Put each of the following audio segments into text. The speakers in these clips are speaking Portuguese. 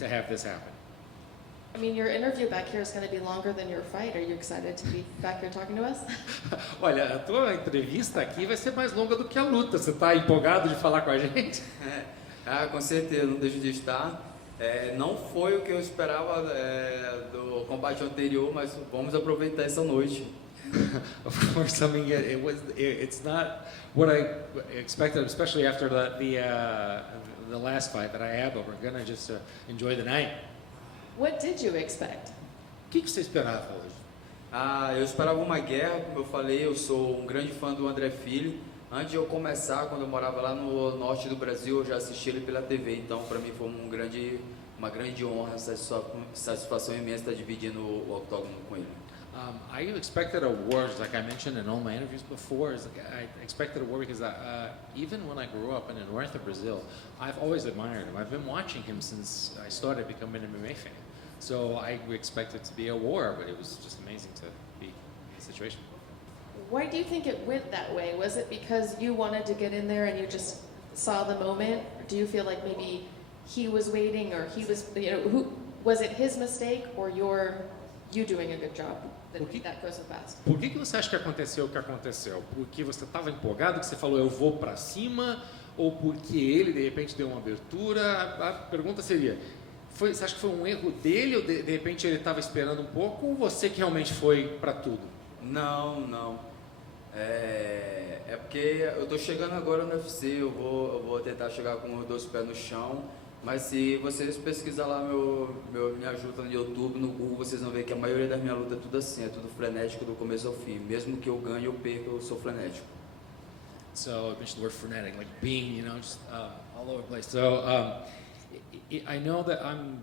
to have this happen. I mean, your interview back here is going to be longer than your fight. Are you excited to be back here talking to us? Olha, a tua entrevista aqui vai ser mais longa do que a luta. Você está empolgado de falar com a gente? Com certeza, não deixo de estar. Não foi o que eu esperava do combate anterior, mas vamos aproveitar essa noite. Of course, I mean it's not what I expected, especially after the last fight that I had. But we're gonna just enjoy the night. What did you expect? O que você esperava hoje? Eu esperava uma guerra, como eu falei, eu sou um grande fã do André Filho. Antes de eu começar, quando eu morava lá no norte do Brasil, eu já assisti ele pela TV, então para mim foi uma grande honra, satisfação imensa estar dividindo o octógono com ele. I expected a war, just like I mentioned in all my interviews before. I expected a war because even when I grew up in the north of Brazil, I've always admired him. I've been watching him since I started becoming an MMA fan. So I expected it to be a war, but it was just amazing to be in the situation. Why do you think it went that way? Was it because you wanted to get in there and you just saw the moment? Or do you feel like maybe he was waiting, or he was, was it his mistake, or you doing a good job? That goes so fast. Por que você acha que aconteceu o que aconteceu? Porque você estava empolgado, que você falou eu vou para cima, ou porque ele de repente deu uma abertura? A pergunta seria, você acha que foi um erro dele, ou de repente ele estava esperando um pouco, ou você que realmente foi para tudo? Não. É porque eu estou chegando agora no UFC, eu vou tentar chegar com os dois pés no chão. Mas se vocês pesquisar lá minha luta no YouTube, no Google, vocês vão ver que a maioria das minhas lutas é tudo assim, é tudo frenético do começo ao fim. Mesmo que eu ganhe ou perca, eu sou frenético. So I mentioned the word frenetic, like being, just all over the place. So I know that I'm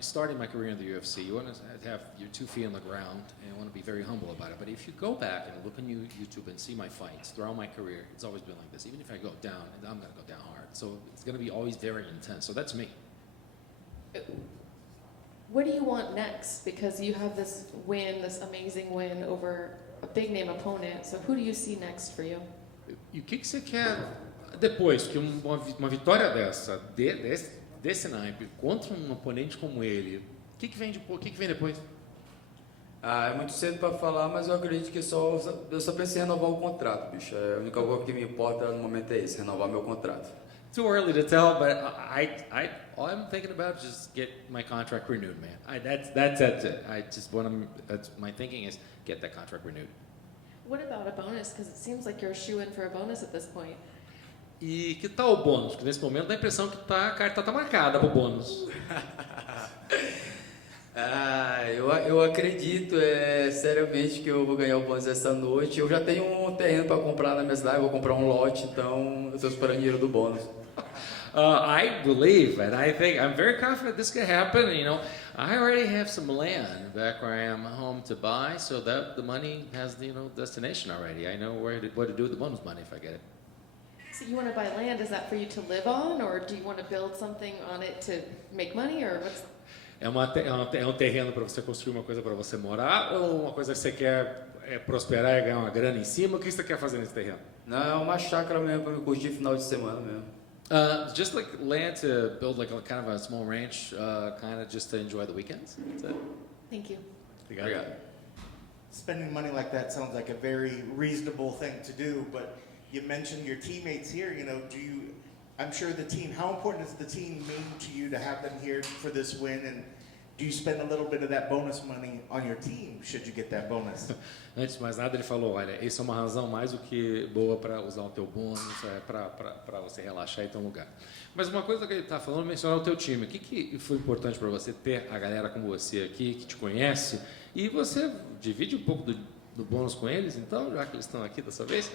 starting my career in the UFC. You want to have your 2 feet on the ground and want to be very humble about it. But if you go back and look on YouTube and see my fights throughout my career, it's always been like this. Even if I go down, I'm going to go down hard. So it's going to be always very intense. So that's me. What do you want next? Because you have this amazing win over a big name opponent. So who do you see next for you? E o que você quer depois? Que uma vitória dessa, desse naipe, contra um oponente como ele, o que vem depois? É muito cedo para falar, mas eu acredito que eu só pensei em renovar o contrato, bicho. A única coisa que me importa no momento é isso, renovar meu contrato. Too early to tell, but all I'm thinking about is just get my contract renewed, man. That's it. That's my thinking is get that contract renewed. What about a bonus? Because it seems like you're a shoe-in for a bonus at this point. E que tal o bônus? Porque nesse momento dá a impressão que a carta está marcada para o bônus. Eu acredito seriamente que eu vou ganhar o bônus essa noite. Eu já tenho um terreno para comprar na minha cidade, eu vou comprar um lote, então eu estou esperando dinheiro do bônus. I believe, and I think I'm very confident this could happen. I already have some land back where I am home to buy, so that the money has destination already. I know what to do with the bonus money if I get it. So you want to buy land? Is that for you to live on, or do you want to build something on it to make money, or what's? É um terreno para você construir uma coisa para você morar, ou uma coisa que você quer prosperar e ganhar uma grana em cima? O que você quer fazer nesse terreno? Não, é uma chácara mesmo para me curtir final de semana mesmo. Just like land to build like kind of a small ranch, kind of just to enjoy the weekends. That's it. Thank you. Obrigado. Spending money like that sounds like a very reasonable thing to do, but you mentioned your teammates here. I'm sure how important is the team mean to you to have them here for this win, and do you spend a little bit of that bonus money on your team should you get that bonus? Antes de mais nada, ele falou, olha, isso é uma razão mais do que boa para usar o teu bônus, para você relaxar e ter um lugar. Mas uma coisa que ele está falando, mencionar o teu time. O que foi importante para você ter a galera como você aqui, que te conhece, e você divide um pouco do bônus com eles, então, já que eles estão aqui dessa vez?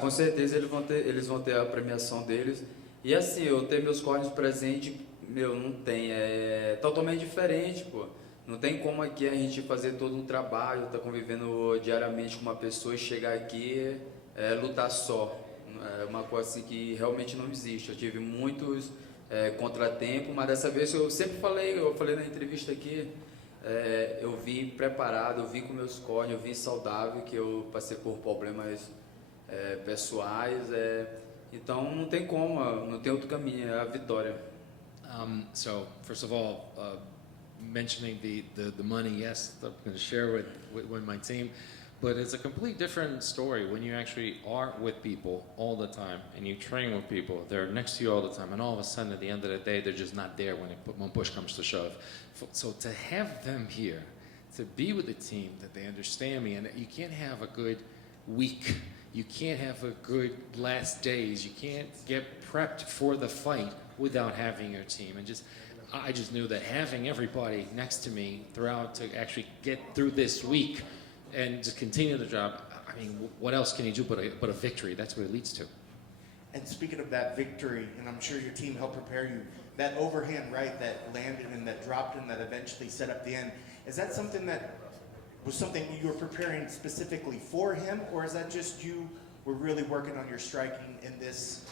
Com certeza eles vão ter a premiação deles. E assim, eu ter meus cornes presentes, não tem, é totalmente diferente, pô. Não tem como aqui a gente fazer todo um trabalho, tá convivendo diariamente com uma pessoa e chegar aqui lutar só. É uma coisa assim que realmente não existe. Eu tive muitos contratempos, mas dessa vez eu falei na entrevista aqui, eu vim preparado, eu vim com meus cornes, eu vim saudável, que eu passei por problemas pessoais, então não tem como, não tem outro caminho, é a vitória. So first of all, mentioning the money, yes, I'm going to share with my team, but it's a complete different story when you actually are with people all the time and you train with people. They're next to you all the time, and all of a sudden at the end of the day, they're just not there when push comes to shove. So to have them here, to be with the team, that they understand me, and you can't have a good week. You can't have a good last days. You can't get prepped for the fight without having your team. And I just knew that having everybody next to me throughout to actually get through this week and just continue the job, I mean, what else can you do but a victory? That's what it leads to. And speaking of that victory, and I'm sure your team helped prepare you, that overhand right that landed and that dropped and that eventually set up the end, is that something that was something you were preparing specifically for him, or is that just you were really working on your striking in this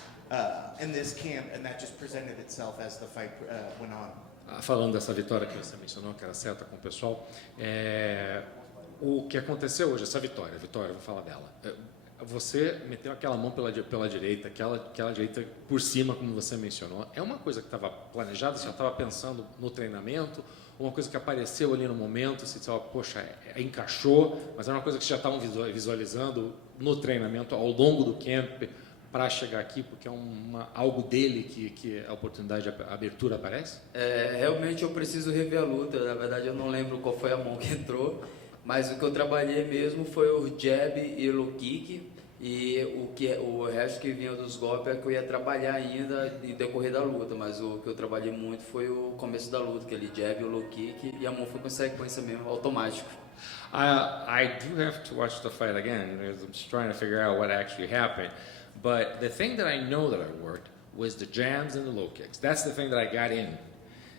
camp and that just presented itself as the fight went on? Falando dessa vitória que você mencionou, que era certa com o pessoal, o que aconteceu hoje, essa vitória, vou falar dela. Você meteu aquela mão pela direita, aquela direita por cima, como você mencionou. É uma coisa que estava planejada, você já estava pensando no treinamento, uma coisa que apareceu ali no momento, você disse, poxa, encaixou, mas era uma coisa que já estavam visualizando no treinamento ao longo do camp para chegar aqui, porque é algo dele que a oportunidade, a abertura aparece? Realmente eu preciso rever a luta. Na verdade eu não lembro qual foi a mão que entrou, mas o que eu trabalhei mesmo foi o jab e o low kick, e o resto que vinha dos golpes é que eu ia trabalhar ainda em decorrer da luta, mas o que eu trabalhei muito foi o começo da luta, aquele jab e o low kick, e a mão foi com sequência mesmo, automático. I do have to watch the fight again, because I'm just trying to figure out what actually happened. But the thing that I know that I worked was the jabs and the low kicks. That's the thing that I got in.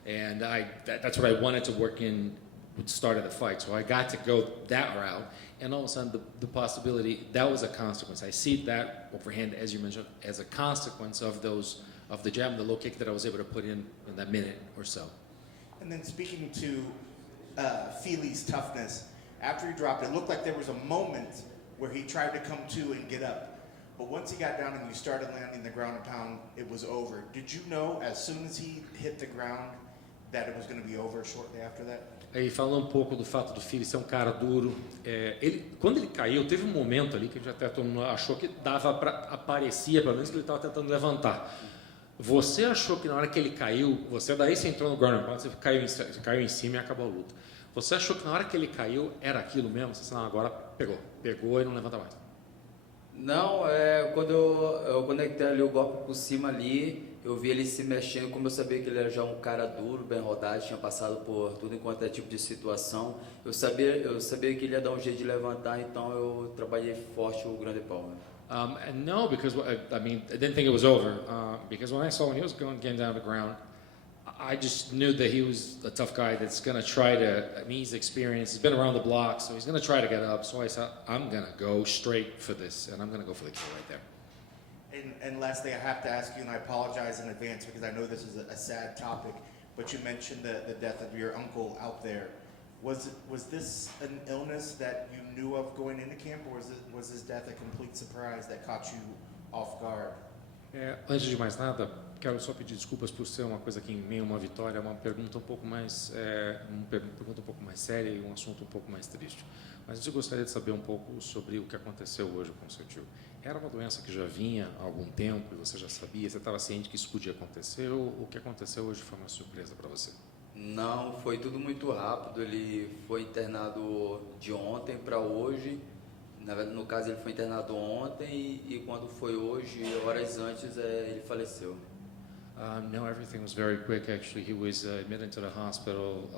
And that's what I wanted to work in at the start of the fight. So I got to go that route. And all of a sudden, the possibility, that was a consequence. I see that overhand, as you mentioned, as a consequence of the jab and the low kick that I was able to put in that minute or so. And then speaking to Fili's toughness, after he dropped, it looked like there was a moment where he tried to come to and get up. But once he got down and you started landing the ground and pound, it was over. Did you know as soon as he hit the ground that it was going to be over shortly after that? Aí falando um pouco do fato do Philly ser um cara duro, quando ele caiu, teve um momento ali que até todo mundo achou que aparecia, pelo menos que ele estava tentando levantar. Você achou que na hora que ele caiu, você entrou no ground and pound, você caiu em cima e acabou a luta. Você achou que na hora que ele caiu era aquilo mesmo? Você disse, não, agora pegou e não levanta mais. Não, quando eu conectei ali o golpe por cima ali, eu vi ele se mexendo, como eu sabia que ele era já um cara duro, bem rodado, tinha passado por tudo enquanto é tipo de situação, eu sabia que ele ia dar um jeito de levantar, então eu trabalhei forte o grande power. No, because I didn't think it was over, because when he was getting down to the ground, I just knew that he was a tough guy that's going to try to, he's experienced, he's been around the block, so he's going to try to get up. So I said, I'm going to go straight for this, and I'm going to go for the kill right there. And lastly, I have to ask you, and I apologize in advance because I know this is a sad topic, but you mentioned the death of your uncle out there. Was this an illness that you knew of going into camp, or was this death a complete surprise that caught you off guard? Antes de mais nada, quero só pedir desculpas por ser uma coisa que em meio a uma vitória é uma pergunta um pouco mais séria e um assunto um pouco mais triste. Mas eu gostaria de saber um pouco sobre o que aconteceu hoje com o seu tio. Era uma doença que já vinha há algum tempo e você já sabia, você estava ciente que isso podia acontecer, ou o que aconteceu hoje foi uma surpresa para você? Não, foi tudo muito rápido, ele foi internado de ontem para hoje. No caso, ele foi internado ontem e quando foi hoje, horas antes, ele faleceu. No, everything was very quick. Actually, he was admitted to the hospital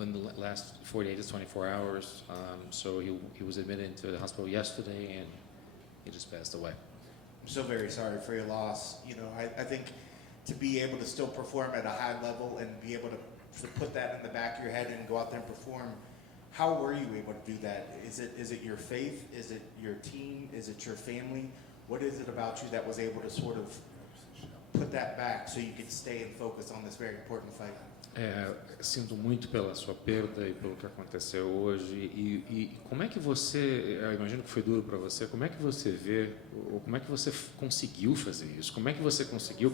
in the last 48 to 24 hours. So he was admitted into the hospital yesterday, and he just passed away. I'm so very sorry for your loss. You know, I think to be able to still perform at a high level and be able to put that in the back of your head and go out there and perform. How were you able to do that? Is it your faith? Is it your team? Is it your family? What is it about you that was able to sort of put that back so you could stay and focus on this very important fight? Sinto muito pela sua perda e pelo que aconteceu hoje. E como é que você, eu imagino que foi duro para você, como é que você vê, ou como é que você conseguiu fazer isso? Como é que você conseguiu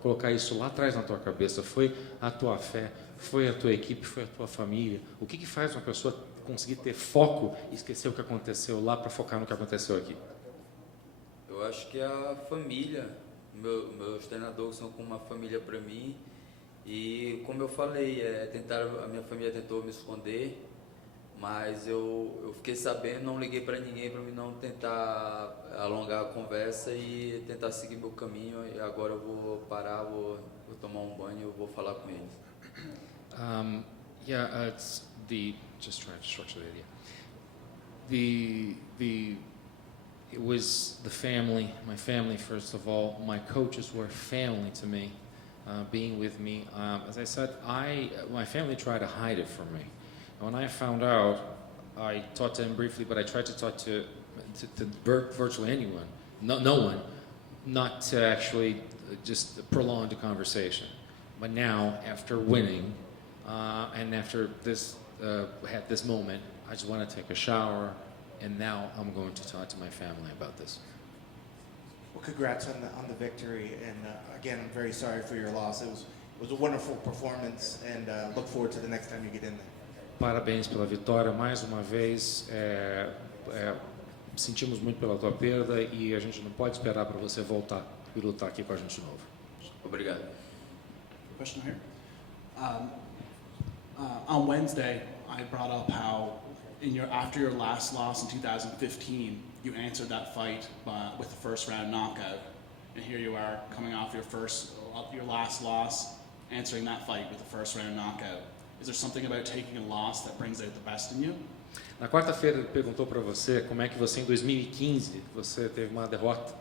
colocar isso lá atrás na tua cabeça? Foi a tua fé? Foi a tua equipe? Foi a tua família? O que faz uma pessoa conseguir ter foco e esquecer o que aconteceu lá para focar no que aconteceu aqui? Eu acho que a família, meus treinadores são como uma família para mim. E como eu falei, a minha família tentou me esconder, mas eu fiquei sabendo, não liguei para ninguém para mim não tentar alongar a conversa e tentar seguir meu caminho. E agora eu vou parar, vou tomar um banho, eu vou falar com eles. It's just trying to structure the idea. It was the family, my family first of all. My coaches were family to me. Being with me. As I said, my family tried to hide it from me. And when I found out, I talked to him briefly, but I tried to talk to virtually anyone, no one, not to actually just prolong the conversation. But now, after winning, and after this, had this moment, I just want to take a shower, and now I'm going to talk to my family about this. Well, congrats on the victory, and again, I'm very sorry for your loss. It was a wonderful performance, and look forward to the next time you get in there. Parabéns pela vitória mais uma vez. Sentimos muito pela tua perda e a gente não pode esperar para você voltar e lutar aqui com a gente de novo. Obrigado. Question here. On Wednesday, I brought up how after your last loss in 2015, you answered that fight with the first round knockout, and here you are coming off your last loss, answering that fight with the first round knockout. Is there something about taking a loss that brings out the best in you? Na quarta-feira ele perguntou para você como é que você em 2015 você teve uma derrota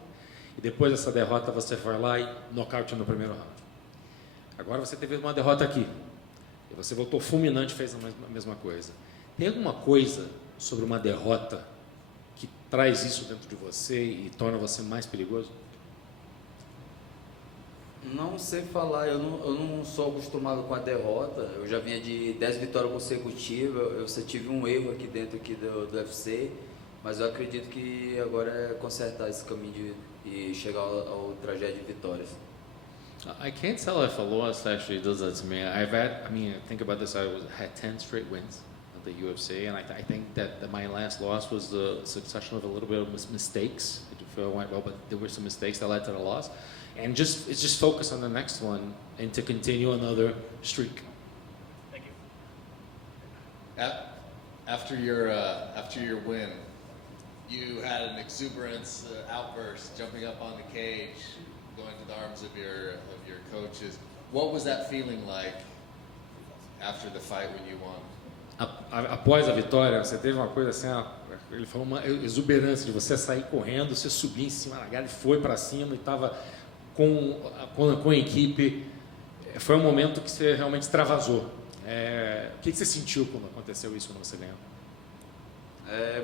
e depois dessa derrota você foi lá e nocaute no primeiro round. Agora você teve uma derrota aqui e você voltou fulminante e fez a mesma coisa. Tem alguma coisa sobre uma derrota que traz isso dentro de você e torna você mais perigoso? Não sei falar, eu não sou acostumado com a derrota. Eu já vinha de 10 vitórias consecutivas, eu só tive um erro aqui dentro do UFC, mas eu acredito que agora é consertar esse caminho e chegar ao trajeto de vitórias. I can't tell if a loss actually does that to me. Think about this, I had 10 straight wins at the UFC, and I think that my last loss was the succession of a little bit of mistakes. I do feel it went well, but there were some mistakes that led to the loss. And it's just focus on the next one and to continue another streak. Thank you. After your win, you had an exuberance outburst, jumping up on the cage, going to the arms of your coaches. What was that feeling like after the fight when you won? Após a vitória, você teve uma coisa assim, ele falou uma exuberância de você sair correndo, você subir em cima da galera e foi para cima e estava com a equipe. Foi um momento que você realmente extravasou. O que você sentiu quando aconteceu isso, quando você ganhou?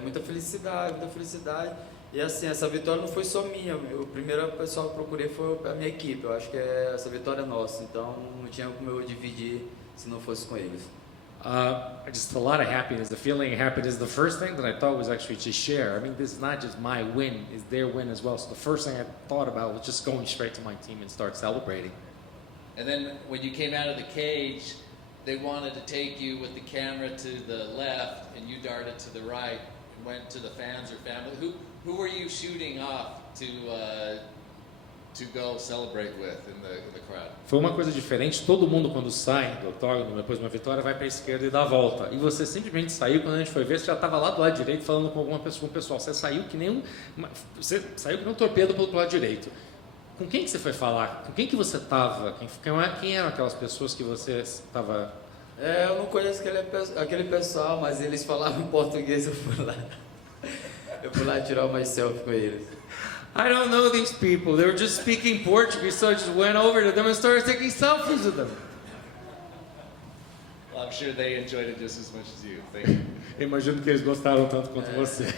Muita felicidade, muita felicidade. E assim, essa vitória não foi só minha. O primeiro pessoal que eu procurei foi a minha equipe. Eu acho que essa vitória é nossa, então não tinha como eu dividir se não fosse com eles. Just a lot of happiness. The feeling of happiness. The first thing that I thought was actually to share. I mean, this is not just my win; it's their win as well. So the first thing I thought about was just going straight to my team and start celebrating. And then when you came out of the cage, they wanted to take you with the camera to the left, and you darted to the right and went to the fans or family. Who were you shooting off to go celebrate with in the crowd? Foi uma coisa diferente. Todo mundo quando sai do octógono depois de uma vitória vai para a esquerda e dá a volta. E você simplesmente saiu, quando a gente foi ver, você já estava lá do lado direito falando com alguma pessoa, com o pessoal. Você saiu que nem um torpedo pelo lado direito. Com quem que você foi falar? Com quem que você estava? Quem eram aquelas pessoas que você estava? Eu não conheço aquele pessoal, mas eles falavam em português, eu fui lá tirar uma selfie com eles. I don't know these people. They were just speaking Portuguese, so I just went over to them and started taking selfies with them. Well, I'm sure they enjoyed it just as much as you. Thank you. Eu imagino que eles gostaram tanto quanto você.